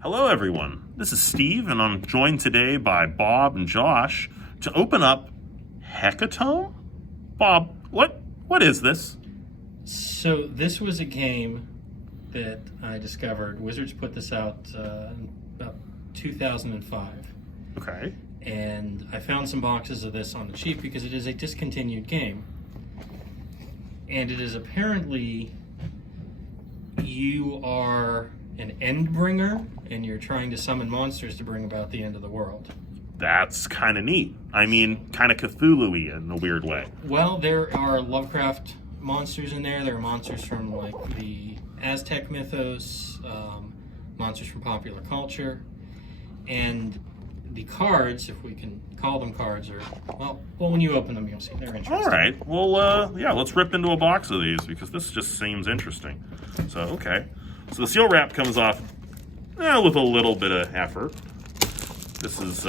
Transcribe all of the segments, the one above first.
Hello everyone, this is Steve and I'm joined today by Bob and Josh to open up Hecatomb? Bob, what is this? So this was a game that I discovered. Wizards put this out in about 2005. Okay. And I found some boxes of this on the cheap because it is a discontinued game. And it is apparently you are an Endbringer and you're trying to summon monsters to bring about the end of the world. That's kind of neat. I mean, kind of Cthulhu-y in a weird way. Well, there are Lovecraft monsters in there. There are monsters from like the Aztec mythos, monsters from popular culture, and the cards, if we can call them cards, are well when you open them you'll see they're interesting. All right, well, yeah, let's rip into a box of these because this just seems interesting. So, okay. So the seal wrap comes off with a little bit of effort. This is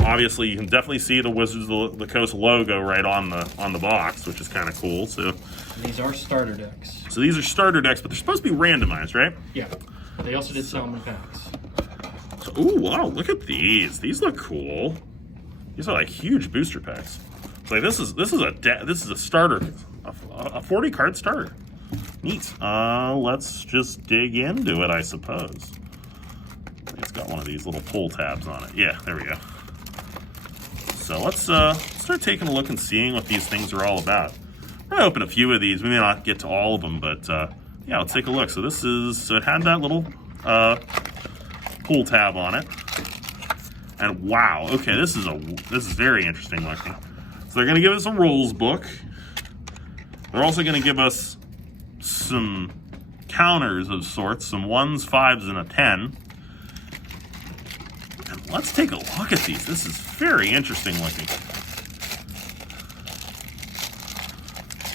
obviously you can definitely see the Wizards of the Coast logo right on the box, which is kind of cool. So these are starter decks. So these are starter decks, but they're supposed to be randomized, right? Yeah. They also did sell them in packs. So, ooh, wow! Look at these. These look cool. These are like huge booster packs. So like, this is a starter, a 40 card starter. Neat. Let's just dig into it, I suppose. It's got one of these little pull tabs on it. Yeah, there we go. So let's start taking a look and seeing what these things are all about. We're gonna open a few of these. We may not get to all of them, but yeah, let's take a look. So it had that little pull tab on it, and wow, okay, this is very interesting looking. So they're gonna give us a rules book. They're also gonna give us some counters of sorts, some 1s, 5s, and a 10. And let's take a look at these. This is very interesting looking.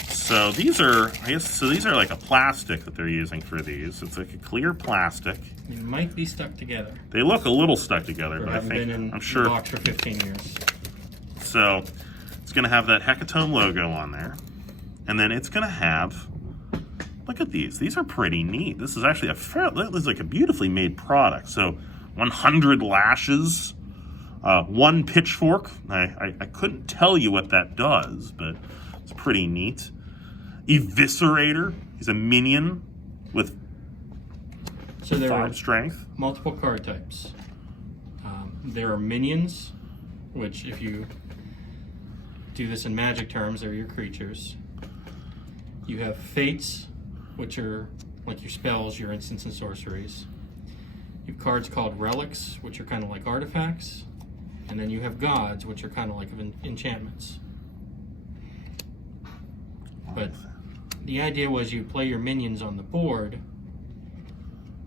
So these are, these are like a plastic that they're using for these. It's like a clear plastic. They might be stuck together. They look a little stuck together, Or but haven't been in I'm sure. The box for 15 years. So it's going to have that Hecatomb logo on there, and then it's going to have. Look at these. These are pretty neat. This is actually this is like a beautifully made product. So 100 lashes, 1 pitchfork. I couldn't tell you what that does, but it's pretty neat. Eviscerator. He's a minion with 5 strength. Multiple card types. There are minions, which if you do this in Magic terms, they're your creatures. You have fates, which are like your spells, your instants and sorceries. You have cards called relics, which are kind of like artifacts. And then you have gods, which are kind of like enchantments. But the idea was you play your minions on the board,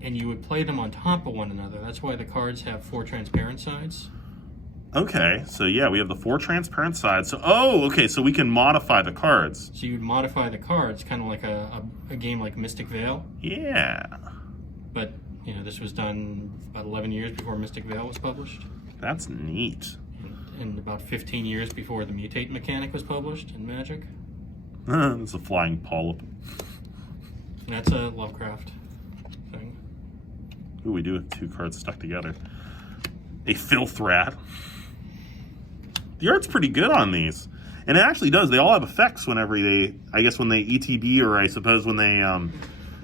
and you would play them on top of one another. That's why the cards have 4 transparent sides. Okay, so yeah, we have the 4 transparent sides. So, okay, so we can modify the cards. So you'd modify the cards, kind of like a game like Mystic Vale. Yeah. But, you know, this was done about 11 years before Mystic Vale was published. That's neat. And about 15 years before the Mutate mechanic was published in Magic. It's a flying polyp. That's a Lovecraft thing. Ooh, we do have 2 cards stuck together. A filth rat. The art's pretty good on these. And it actually does. They all have effects whenever I guess when they ETB, or I suppose when they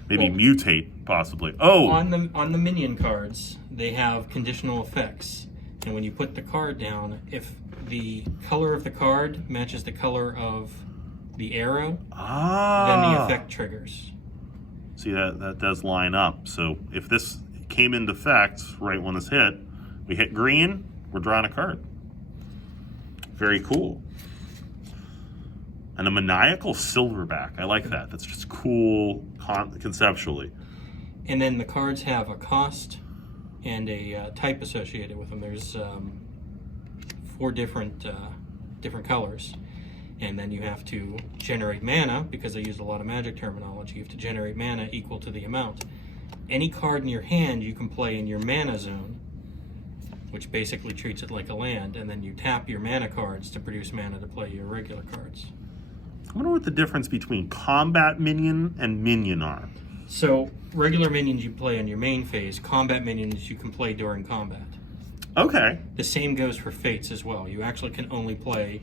maybe mutate, possibly. Oh! On the minion cards, they have conditional effects. And when you put the card down, if the color of the card matches the color of the arrow, then the effect triggers. See, that does line up. So if this came into effect right when this hit, we hit green, we're drawing a card. Very cool. And a maniacal silverback. I like that. That's just cool conceptually. And then the cards have a cost and a type associated with them. There's 4 different colors. And then you have to generate mana, because I used a lot of Magic terminology. You have to generate mana equal to the amount. Any card in your hand you can play in your mana zone, which basically treats it like a land, and then you tap your mana cards to produce mana to play your regular cards. I wonder what the difference between combat minion and minion are. So regular minions you play on your main phase, combat minions you can play during combat. Okay. The same goes for fates as well. You actually can only play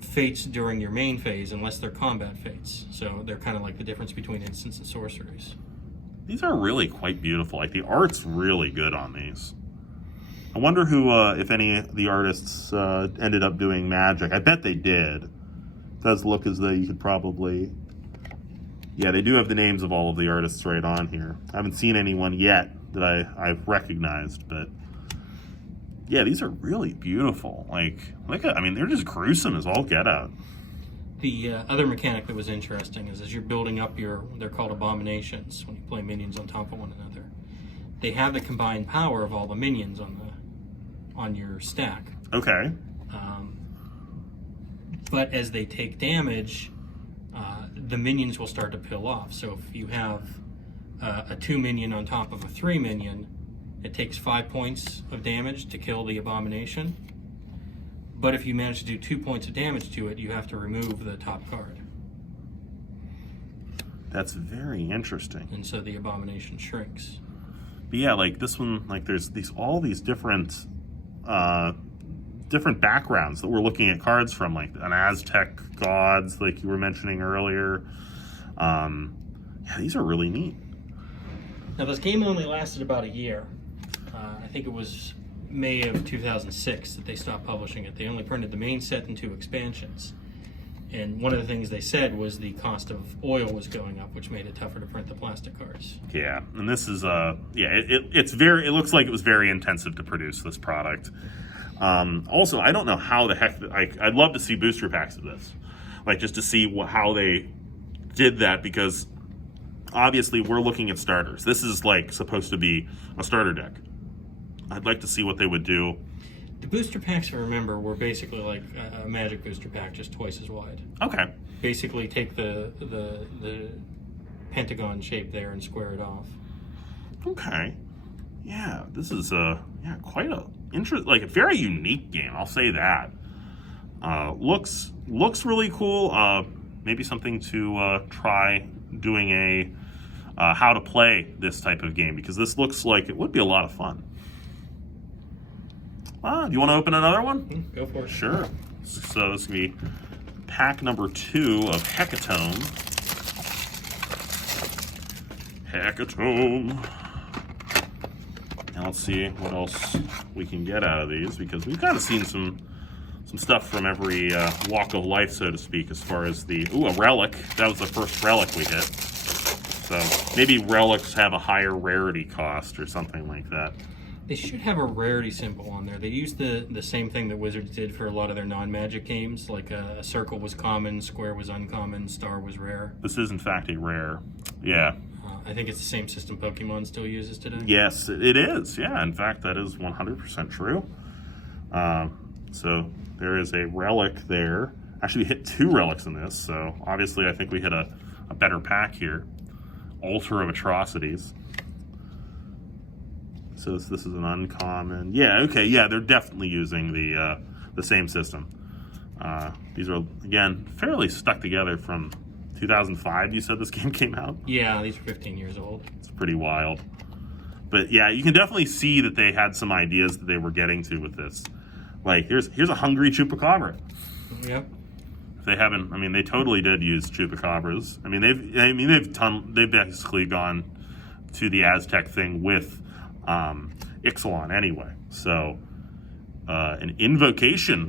fates during your main phase unless they're combat fates. So they're kind of like the difference between instants and sorceries. These are really quite beautiful. Like, the art's really good on these. I wonder who, if any of the artists ended up doing Magic. I bet they did. It does look as though you could probably... Yeah, they do have the names of all of the artists right on here. I haven't seen anyone yet that I've recognized, but... Yeah, these are really beautiful. Like I mean, they're just gruesome as all get out. The other mechanic that was interesting is as you're building up they're called abominations when you play minions on top of one another. They have the combined power of all the minions on your stack. Okay. But as they take damage, the minions will start to peel off. So if you have a 2 minion on top of a 3 minion, it takes 5 points of damage to kill the abomination. But if you manage to do 2 points of damage to it, you have to remove the top card. That's very interesting. And so the abomination shrinks. But yeah, like this one, like there's all these different different backgrounds that we're looking at cards from, like an Aztec gods, like you were mentioning earlier. Yeah, these are really neat. Now this game only lasted about a year. I think it was May of 2006 that they stopped publishing it. They only printed the main set and 2 expansions. And one of the things they said was the cost of oil was going up, which made it tougher to print the plastic cards. Yeah, and this is it looks like it was very intensive to produce this product. Also, I don't know how the heck I'd love to see booster packs of this, like just to see how they did that, because obviously we're looking at starters. This is like supposed to be a starter deck. I'd like to see what they would do. The booster packs, I remember, were basically like a Magic booster pack, just twice as wide. Okay. Basically take the pentagon shape there and square it off. Okay. Yeah, this is quite a like a very unique game. I'll say that. Looks really cool. Maybe something to try doing a how to play this type of game, because this looks like it would be a lot of fun. Do you want to open another one? Go for it. Sure. So this is going to be pack number 2 of Hecatomb. Hecatomb. Now let's see what else we can get out of these, because we've kind of seen some stuff from every walk of life, so to speak, as far as a relic. That was the first relic we hit. So maybe relics have a higher rarity cost or something like that. They should have a rarity symbol on there. They used the same thing that Wizards did for a lot of their non-Magic games, like a circle was common, square was uncommon, star was rare. This is in fact a rare. Yeah. I think it's the same system Pokemon still uses today. Yes, it is. Yeah, in fact, that is 100% true. So there is a relic there. Actually, we hit 2 relics in this, so obviously I think we hit a better pack here. Altar of Atrocities. So this is an uncommon. Yeah, okay, yeah, they're definitely using the same system. These are, again, fairly stuck together from 2005, you said this game came out? Yeah, these are 15 years old. It's pretty wild. But yeah, you can definitely see that they had some ideas that they were getting to with this. Like, here's a hungry Chupacabra. Yep. If they haven't, I mean, they totally did use Chupacabras. I mean, they've basically gone to the Aztec thing with Ixalan anyway. So an invocation.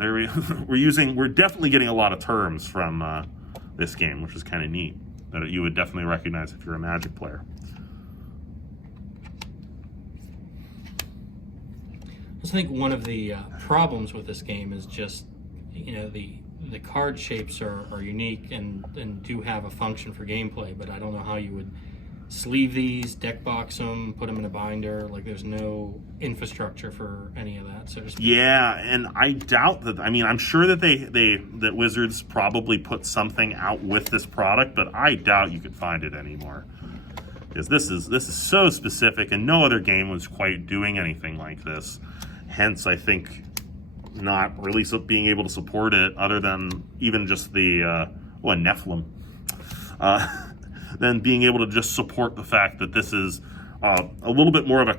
We're definitely getting a lot of terms from this game, which is kind of neat, that you would definitely recognize if you're a Magic player. I think one of the problems with this game is just, the card shapes are unique and do have a function for gameplay, but I don't know how you would sleeve these, deck box them, put them in a binder. Like, there's no infrastructure for any of that, so to speak. Yeah, and I doubt that. I mean, I'm sure that that Wizards probably put something out with this product, but I doubt you could find it anymore, because this is so specific, and no other game was quite doing anything like this. Hence, I think not really being able to support it, other than even just the Nephilim. than being able to just support the fact that this is a little bit more of a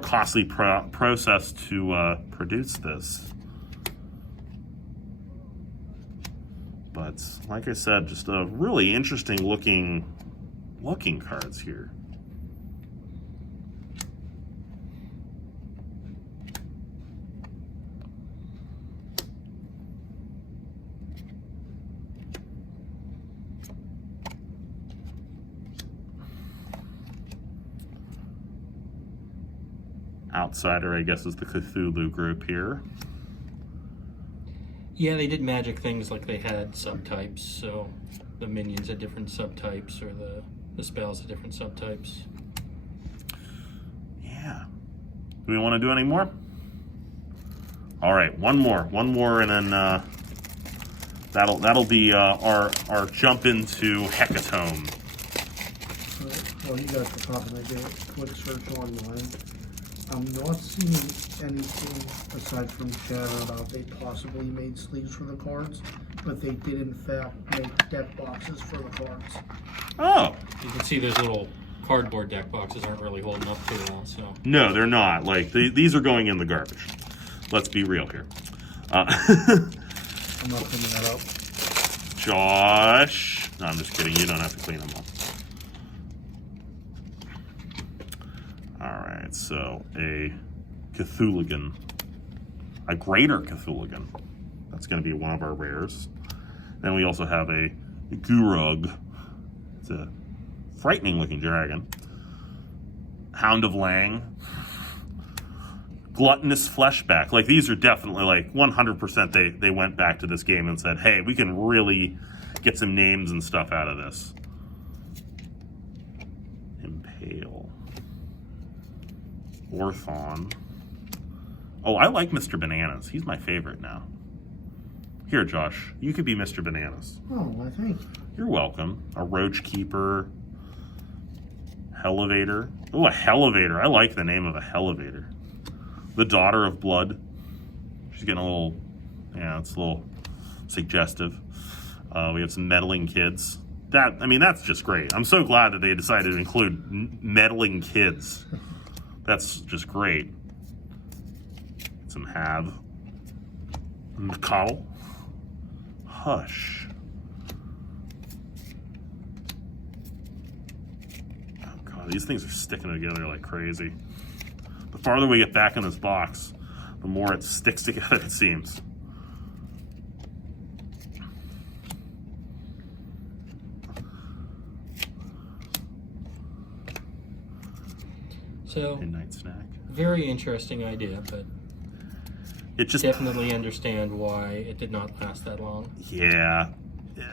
costly process to produce this. But like I said, just a really interesting looking cards here. Outsider, I guess, is the Cthulhu group here. Yeah, they did magic things like they had subtypes, so the minions had different subtypes, or the spells had different subtypes. Yeah. Do we want to do any more? All right, one more, and then that'll be our jump into Hecatomb. While you guys were talking, I did a quick search online. I'm not seeing anything aside from chatter about they possibly made sleeves for the cards, but they did in fact make deck boxes for the cards. Oh. You can see those little cardboard deck boxes aren't really holding up too well, so. No, they're not. Like, these are going in the garbage. Let's be real here. I'm not cleaning that up. Josh. No, I'm just kidding. You don't have to clean them up. Alright, so a Cthulhugan. A greater Cthulhugan. That's going to be one of our rares. Then we also have a Gurug. It's a frightening looking dragon. Hound of Lang. Gluttonous Fleshback. Like, these are definitely, like, 100% they went back to this game and said, hey, we can really get some names and stuff out of this. Impale. Orthon. Oh, I like Mr. Bananas. He's my favorite now. Here, Josh, you could be Mr. Bananas. Oh, I think. You're welcome. A Roach Keeper. Hellevator. Oh, a Hellevator. I like the name of a Hellevator. The Daughter of Blood. She's getting a little, yeah, it's a little suggestive. We have some meddling kids. That's just great. I'm so glad that they decided to include meddling kids. That's just great. Some Have. McCall. Hush. Oh god, these things are sticking together like crazy. The farther we get back in this box, the more it sticks together, it seems. So, Midnight Snack. very interesting idea, but It just definitely understand why it did not last that long. Yeah.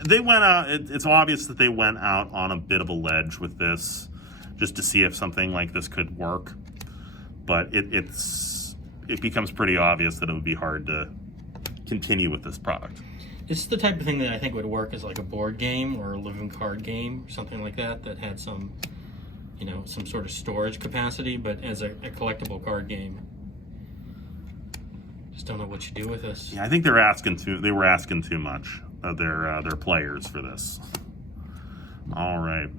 They went out, it's obvious that they went out on a bit of a ledge with this, just to see if something like this could work. But it becomes pretty obvious that it would be hard to continue with this product. It's the type of thing that I think would work as like a board game or a living card game, something like that, that had some, some sort of storage capacity, but as a collectible card game. Just don't know what you do with this. Yeah, I think they were asking too much of their players for this. All right.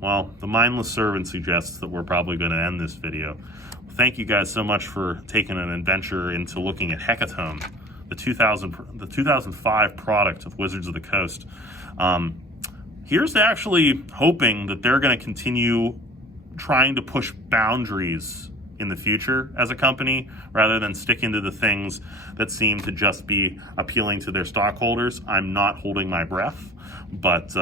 Well, the mindless servant suggests that we're probably going to end this video. Thank you guys so much for taking an adventure into looking at Hecatomb, the 2005 product of Wizards of the Coast. Here's to actually hoping that they're going to continue trying to push boundaries in the future as a company, rather than sticking to the things that seem to just be appealing to their stockholders. I'm not holding my breath, but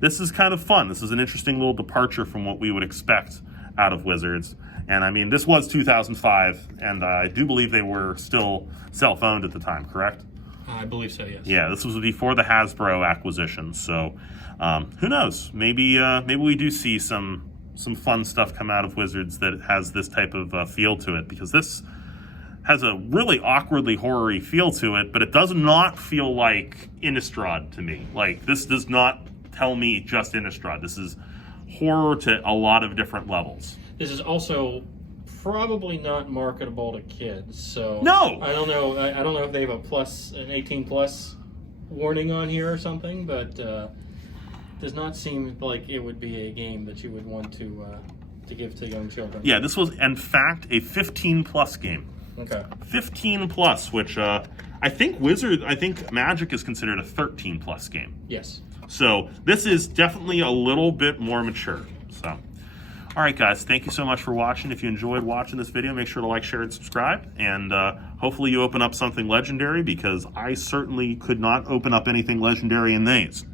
this is kind of fun. This is an interesting little departure from what we would expect out of Wizards. And this was 2005, and I do believe they were still self-owned at the time, correct? I believe so, yes. Yeah, this was before the Hasbro acquisition, so who knows? Maybe we do see some fun stuff come out of Wizards that has this type of feel to it, because this has a really awkwardly horror-y feel to it, but it does not feel like Innistrad to me. Like, this does not tell me just Innistrad. This is horror to a lot of different levels. This is also probably not marketable to kids, so No! I don't know. I don't know if they have an 18+ warning on here or something, but does not seem like it would be a game that you would want to give to young children. Yeah, this was in fact a 15+ game. Okay. 15+, which I think Magic is considered a 13+ game. Yes. So this is definitely a little bit more mature. So, all right, guys, thank you so much for watching. If you enjoyed watching this video, make sure to like, share, and subscribe. And hopefully you open up something legendary, because I certainly could not open up anything legendary in these.